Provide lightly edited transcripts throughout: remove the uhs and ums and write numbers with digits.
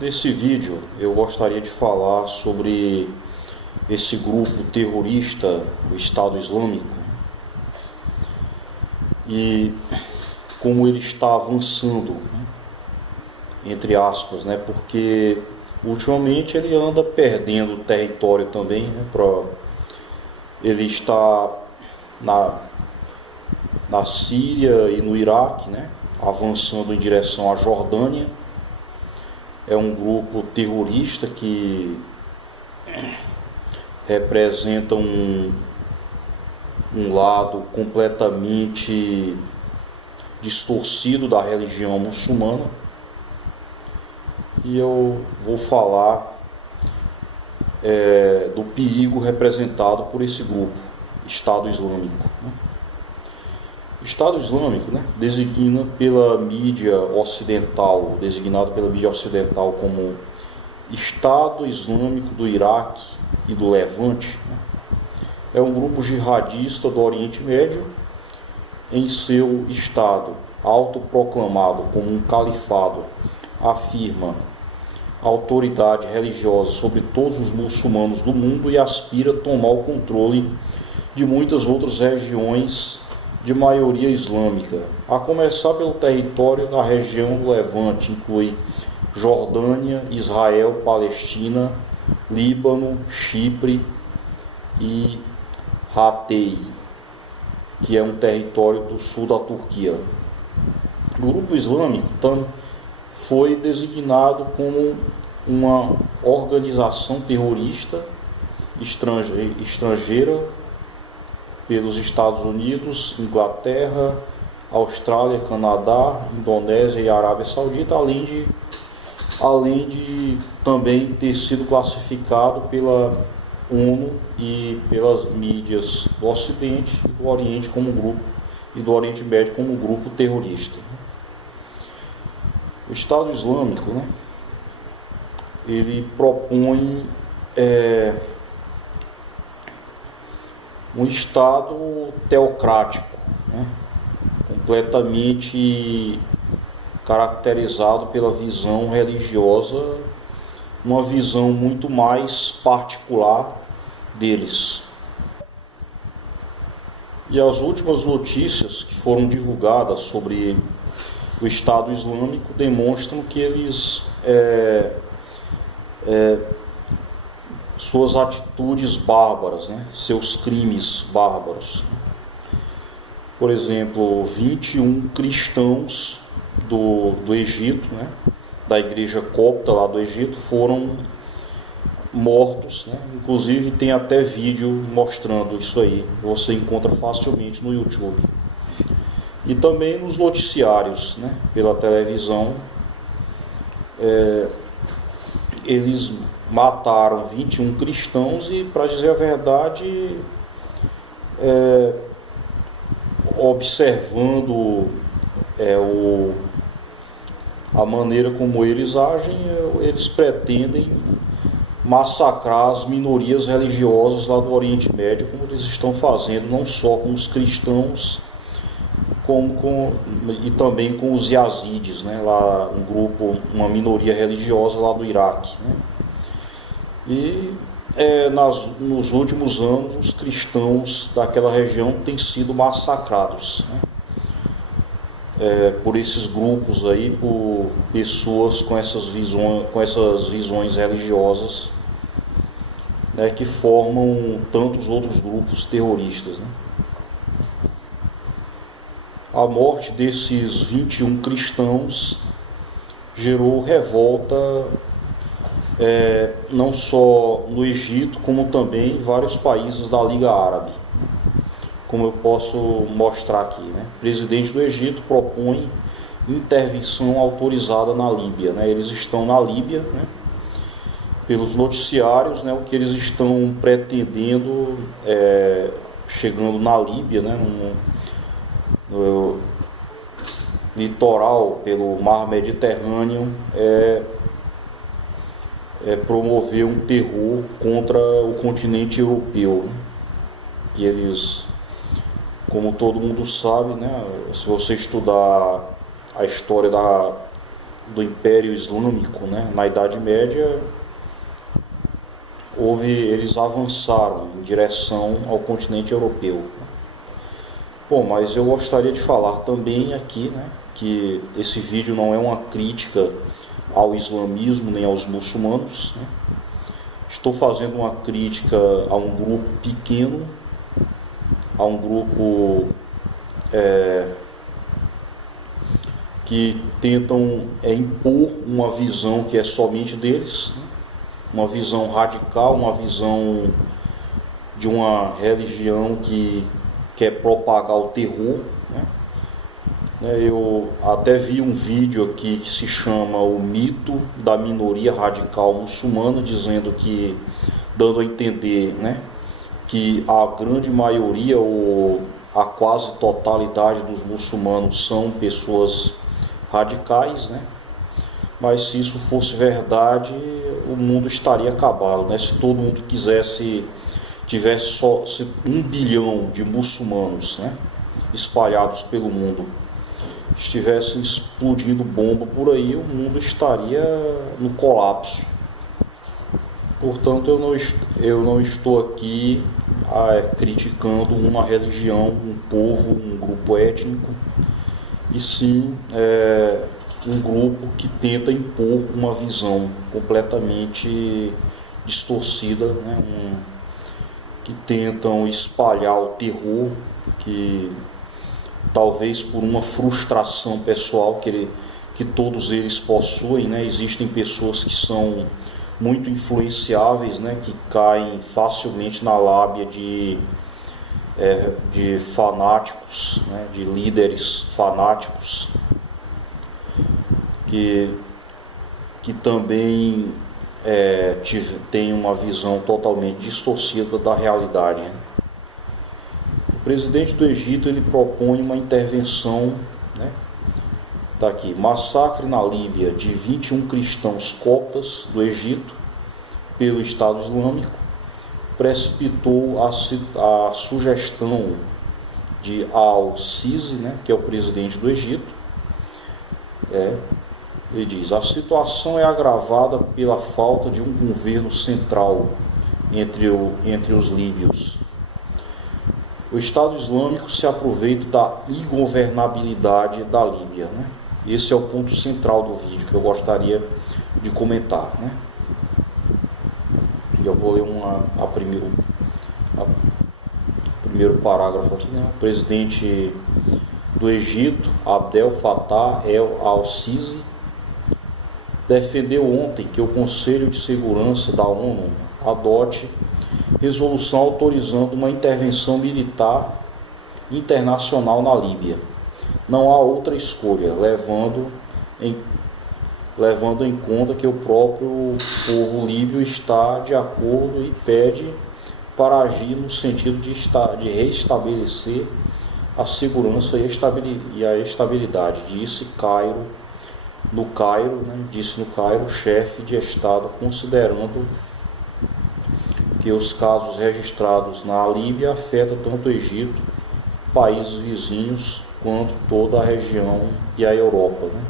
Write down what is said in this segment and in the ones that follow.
Nesse vídeo eu gostaria de falar sobre esse grupo terrorista, o Estado Islâmico, e como ele está avançando, entre aspas, porque ultimamente ele anda perdendo território também, ele está na Síria e no Iraque, avançando em direção à Jordânia. É um grupo terrorista que representa um lado completamente distorcido da religião muçulmana. E eu vou falar do perigo representado por esse grupo, Estado Islâmico. O Estado Islâmico, designado pela mídia ocidental como Estado Islâmico do Iraque e do Levante, é um grupo jihadista do Oriente Médio. Em seu estado autoproclamado como um califado, afirma autoridade religiosa sobre todos os muçulmanos do mundo e aspira a tomar o controle de muitas outras regiões de maioria islâmica, a começar pelo território da região do Levante, inclui Jordânia, Israel, Palestina, Líbano, Chipre e Hatay, que é um território do sul da Turquia. O grupo islâmico foi designado como uma organização terrorista estrangeira pelos Estados Unidos, Inglaterra, Austrália, Canadá, Indonésia e Arábia Saudita, além de também ter sido classificado pela ONU e pelas mídias do Ocidente e do Oriente como grupo, e do Oriente Médio como grupo terrorista. O Estado Islâmico, ele propõe um Estado teocrático, completamente caracterizado pela visão religiosa, uma visão muito mais particular deles. E as últimas notícias que foram divulgadas sobre o Estado Islâmico demonstram que eles suas atitudes bárbaras, seus crimes bárbaros. Por exemplo, 21 cristãos do Egito, da igreja copta lá do Egito, foram mortos, Inclusive tem até vídeo mostrando isso aí, você encontra facilmente no YouTube. E também nos noticiários, pela televisão, eles mataram 21 cristãos e, para dizer a verdade, observando a maneira como eles agem, eles pretendem massacrar as minorias religiosas lá do Oriente Médio, como eles estão fazendo, não só com os cristãos, e também com os yazidis, lá um grupo, uma minoria religiosa lá do Iraque. E nos últimos anos os cristãos daquela região têm sido massacrados, por esses grupos aí, por pessoas com essas visões religiosas, que formam tantos outros grupos terroristas. A morte desses 21 cristãos gerou revolta não só no Egito, como também em vários países da Liga Árabe, como eu posso mostrar aqui. O presidente do Egito propõe intervenção autorizada na Líbia. Eles estão na Líbia, pelos noticiários, o que eles estão pretendendo, chegando na Líbia, no litoral, pelo mar Mediterrâneo, promover um terror contra o continente europeu, que eles, como todo mundo sabe, se você estudar a história do Império Islâmico, né, na Idade Média, eles avançaram em direção ao continente europeu. Bom, mas eu gostaria de falar também aqui, né, que esse vídeo não é uma crítica ao islamismo nem aos muçulmanos, né? Estou fazendo uma crítica a um grupo pequeno, a um grupo que tentam impor uma visão que é somente deles, né? Uma visão radical, uma visão de uma religião que quer propagar o terror, né? Eu até vi um vídeo aqui que se chama O Mito da Minoria Radical Muçulmana, dizendo que, dando a entender, né, que a grande maioria ou a quase totalidade dos muçulmanos são pessoas radicais, né? Mas se isso fosse verdade, o mundo estaria acabado, né? Se todo mundo tivesse só 1 bilhão de muçulmanos, né, espalhados pelo mundo, estivessem explodindo bomba por aí, o mundo estaria no colapso. Portanto, eu não estou aqui criticando uma religião, um povo, um grupo étnico, e sim um grupo que tenta impor uma visão completamente distorcida, né? Que tentam espalhar o terror, que talvez por uma frustração pessoal que todos eles possuem, né? Existem pessoas que são muito influenciáveis, né? Que caem facilmente na lábia de fanáticos, né? De líderes fanáticos, que também tem uma visão totalmente distorcida da realidade. O presidente do Egito, ele propõe uma intervenção, né? Tá aqui: massacre na Líbia de 21 cristãos coptas do Egito pelo Estado Islâmico precipitou a sugestão de Al-Sisi, né, que é o presidente do Egito. Ele diz: a situação é agravada pela falta de um governo central entre os líbios. O Estado Islâmico se aproveita da ingovernabilidade da Líbia, né? Esse é o ponto central do vídeo que eu gostaria de comentar, né? Eu vou ler o primeiro parágrafo aqui, né? O presidente do Egito, Abdel Fattah al-Sisi, defendeu ontem que o Conselho de Segurança da ONU adote resolução autorizando uma intervenção militar internacional na Líbia. Não há outra escolha, levando em conta que o próprio povo líbio está de acordo e pede para agir no sentido de reestabelecer a segurança e a estabilidade, disse no Cairo, o chefe de Estado, considerando que os casos registrados na Líbia afetam tanto o Egito, países vizinhos, quanto toda a região e a Europa, né?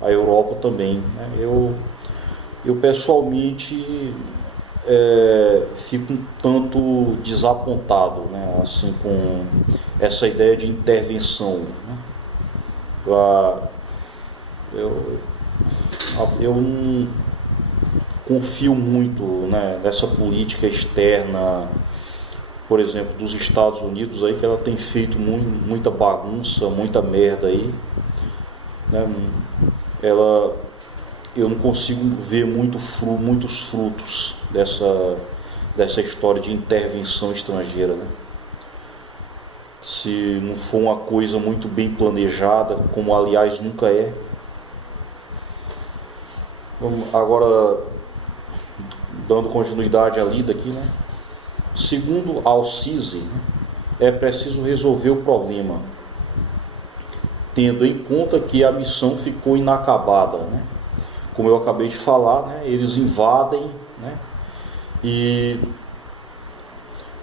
A Europa também, né? Eu pessoalmente fico um tanto desapontado, né, assim, com essa ideia de intervenção, né? Eu não confio muito, né, nessa política externa, por exemplo, dos Estados Unidos aí, que ela tem feito muita bagunça, muita merda aí, né? Eu não consigo ver muitos frutos dessa história de intervenção estrangeira, né? Se não for uma coisa muito bem planejada, como aliás nunca é. Agora, dando continuidade à lida aqui, né? Segundo Al-Sisi, é preciso resolver o problema, tendo em conta que a missão ficou inacabada, né? Como eu acabei de falar, né? Eles invadem, né? E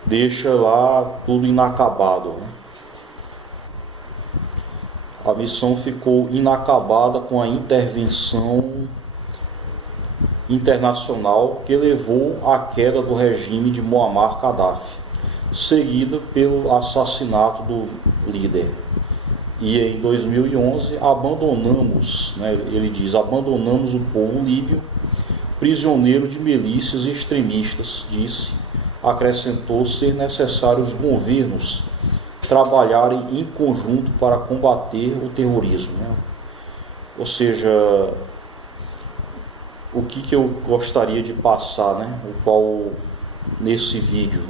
deixa lá tudo inacabado, né? a missão ficou inacabada com a intervenção internacional que levou à queda do regime de Muammar Gaddafi, seguida pelo assassinato do líder. E em 2011 abandonamos, ele diz, abandonamos o povo líbio, prisioneiro de milícias extremistas, disse, acrescentou ser necessário os governos trabalharem em conjunto para combater o terrorismo. Ou seja, o que eu gostaria de passar, o qual nesse vídeo,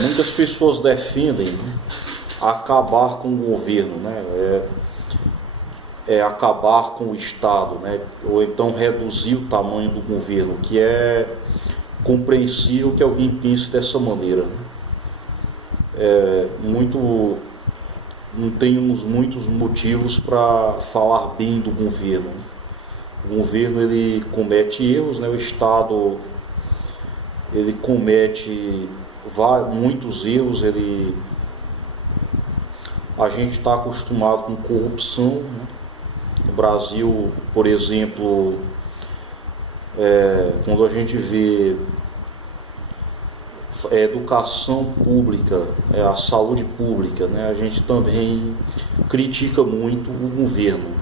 muitas pessoas defendem acabar com o governo, acabar com o Estado, ou então reduzir o tamanho do governo, que é compreensível que alguém pense dessa maneira. Não temos muitos motivos para falar bem do governo. O governo ele comete erros, o Estado ele comete muitos erros, a gente está acostumado com corrupção. No Brasil, por exemplo, quando a gente vê educação pública, a saúde pública, a gente também critica muito o governo.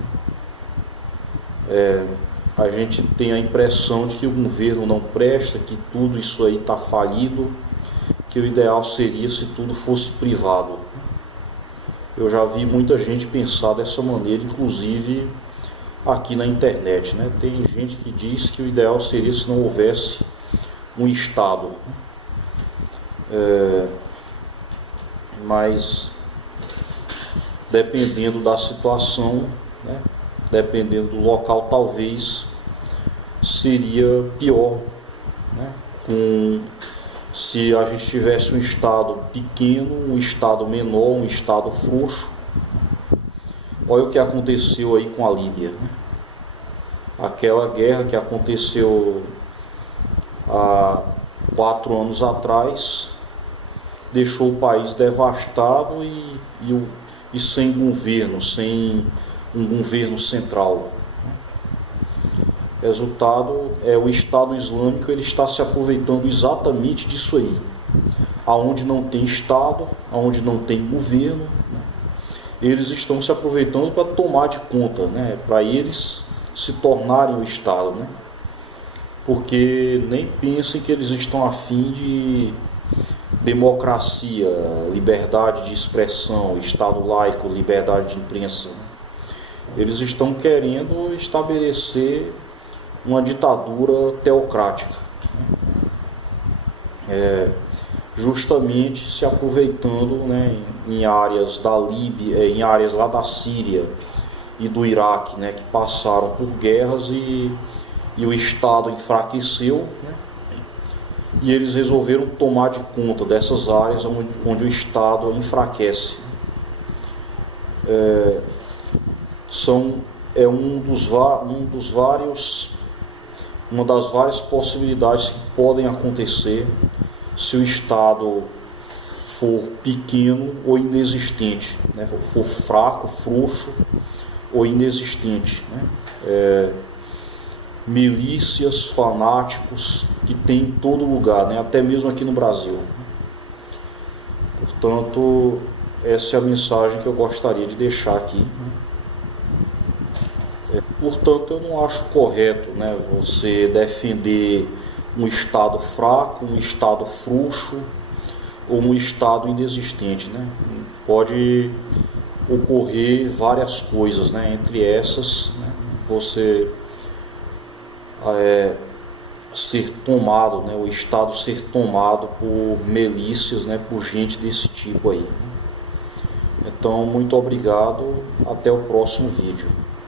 A gente tem a impressão de que o governo não presta, que tudo isso aí está falido, que o ideal seria se tudo fosse privado. Eu já vi muita gente pensar dessa maneira, inclusive aqui na internet. Tem gente que diz que o ideal seria se não houvesse um Estado. Mas dependendo da situação, dependendo do local, talvez seria pior. Se a gente tivesse um Estado pequeno, um Estado menor, um Estado frouxo. Olha o que aconteceu aí com a Líbia. Aquela guerra que aconteceu há 4 anos atrás deixou o país devastado e sem governo, sem um governo central. Resultado é o Estado Islâmico, ele está se aproveitando exatamente disso aí. Aonde não tem Estado, aonde não tem governo, eles estão se aproveitando para tomar de conta, para eles se tornarem o Estado, porque nem pensem que eles estão a fim de democracia, liberdade de expressão, Estado laico, liberdade de imprensa. Eles estão querendo estabelecer uma ditadura teocrática, justamente se aproveitando em áreas da Líbia, em áreas lá da Síria e do Iraque, que passaram por guerras e o Estado enfraqueceu, e eles resolveram tomar de conta dessas áreas onde o Estado enfraquece. Uma das várias possibilidades que podem acontecer se o Estado for pequeno ou inexistente, for fraco, frouxo ou inexistente. Milícias, fanáticos que tem em todo lugar, até mesmo aqui no Brasil. Portanto, essa é a mensagem que eu gostaria de deixar aqui. Portanto, eu não acho correto você defender um Estado fraco, um Estado frouxo ou um Estado inexistente. Pode ocorrer várias coisas, entre essas, você ser tomado, o Estado ser tomado por milícias, por gente desse tipo aí. Então, muito obrigado, até o próximo vídeo.